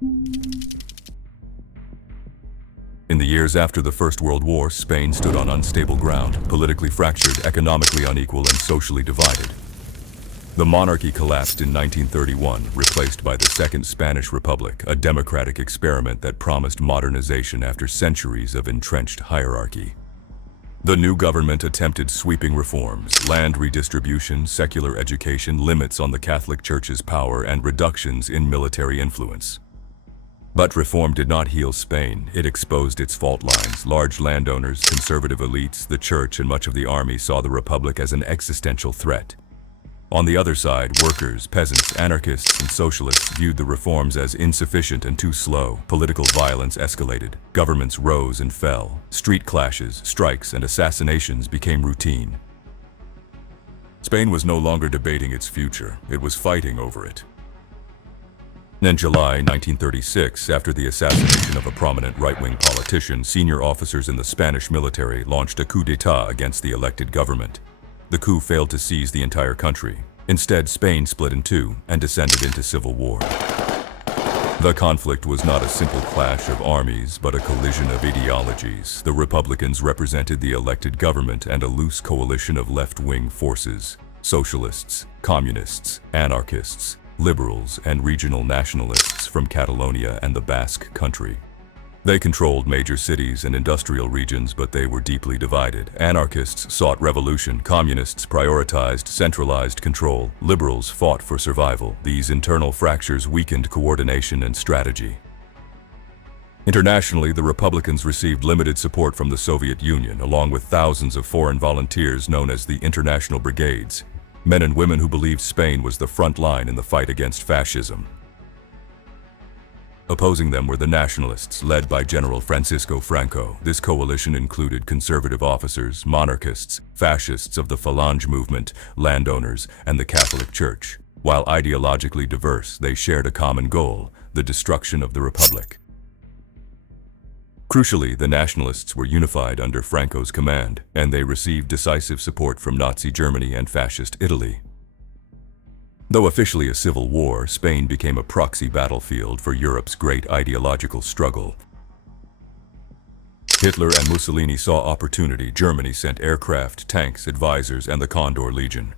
In the years after the First World War, Spain stood on unstable ground, politically fractured, economically unequal, and socially divided. The monarchy collapsed in 1931, replaced by the Second Spanish Republic, a democratic experiment that promised modernization after centuries of entrenched hierarchy. The new government attempted sweeping reforms, land redistribution, secular education, limits on the Catholic Church's power, and reductions in military influence. But reform did not heal Spain. It exposed its fault lines. Large landowners, conservative elites, the church, and much of the army saw the republic as an existential threat. On the other side, workers, peasants, anarchists, and socialists viewed the reforms as insufficient and too slow. Political violence escalated. Governments rose and fell. Street clashes, strikes, and assassinations became routine. Spain was no longer debating its future. It was fighting over it. In July 1936, after the assassination of a prominent right-wing politician, senior officers in the Spanish military launched a coup d'état against the elected government. The coup failed to seize the entire country. Instead, Spain split in two and descended into civil war. The conflict was not a simple clash of armies, but a collision of ideologies. The Republicans represented the elected government and a loose coalition of left-wing forces: socialists, communists, anarchists, liberals, and regional nationalists from Catalonia and the Basque Country. They controlled major cities and industrial regions, but they were deeply divided. Anarchists sought revolution, communists prioritized centralized control, liberals fought for survival. These internal fractures weakened coordination and strategy. Internationally, the Republicans received limited support from the Soviet Union, along with thousands of foreign volunteers known as the International Brigades, men and women who believed Spain was the front line in the fight against fascism. Opposing them were the nationalists, led by General Francisco Franco. This coalition included conservative officers, monarchists, fascists of the Falange movement, landowners, and the Catholic Church. While ideologically diverse, they shared a common goal: the destruction of the Republic. Crucially, the nationalists were unified under Franco's command, and they received decisive support from Nazi Germany and Fascist Italy. Though officially a civil war, Spain became a proxy battlefield for Europe's great ideological struggle. Hitler and Mussolini saw opportunity. Germany sent aircraft, tanks, advisors, and the Condor Legion.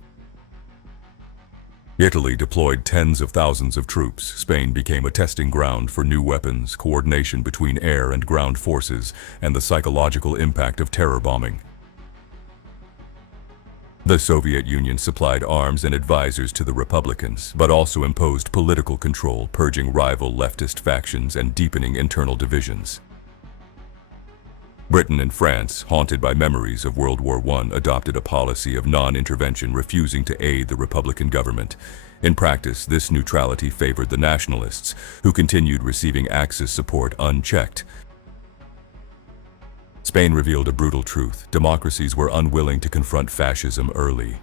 Italy deployed tens of thousands of troops. Spain became a testing ground for new weapons, coordination between air and ground forces, and the psychological impact of terror bombing. The Soviet Union supplied arms and advisors to the Republicans, but also imposed political control, purging rival leftist factions and deepening internal divisions. Britain and France, haunted by memories of World War I, adopted a policy of non-intervention, refusing to aid the Republican government. In practice, this neutrality favored the nationalists, who continued receiving Axis support unchecked. Spain revealed a brutal truth: democracies were unwilling to confront fascism early.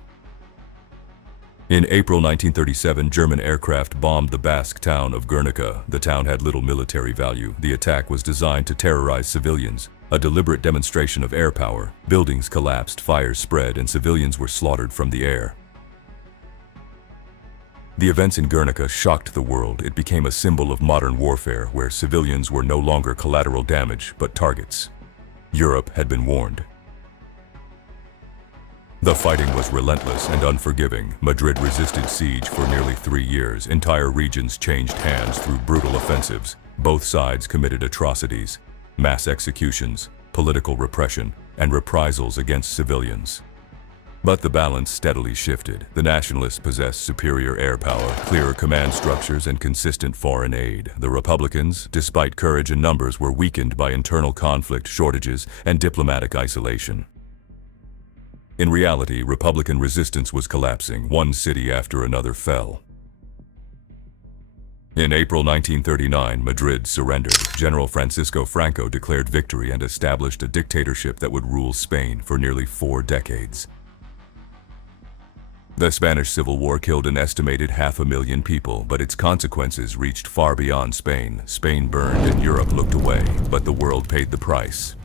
In April 1937, German aircraft bombed the Basque town of Guernica. The town had little military value. The attack was designed to terrorize civilians, a deliberate demonstration of air power. Buildings collapsed, fires spread, and civilians were slaughtered from the air. The events in Guernica shocked the world. It became a symbol of modern warfare, where civilians were no longer collateral damage, but targets. Europe had been warned. The fighting was relentless and unforgiving. Madrid resisted siege for nearly 3 years. Entire regions changed hands through brutal offensives. Both sides committed atrocities: mass executions, political repression, and reprisals against civilians. But the balance steadily shifted. The nationalists possessed superior air power, clearer command structures, and consistent foreign aid. The Republicans, despite courage and numbers, were weakened by internal conflict, shortages, and diplomatic isolation. In reality, Republican resistance was collapsing. One city after another fell. In April 1939, Madrid surrendered. General Francisco Franco declared victory and established a dictatorship that would rule Spain for nearly 4 decades. The Spanish Civil War killed an estimated 500,000 people, but its consequences reached far beyond Spain. Spain burned and Europe looked away, but the world paid the price.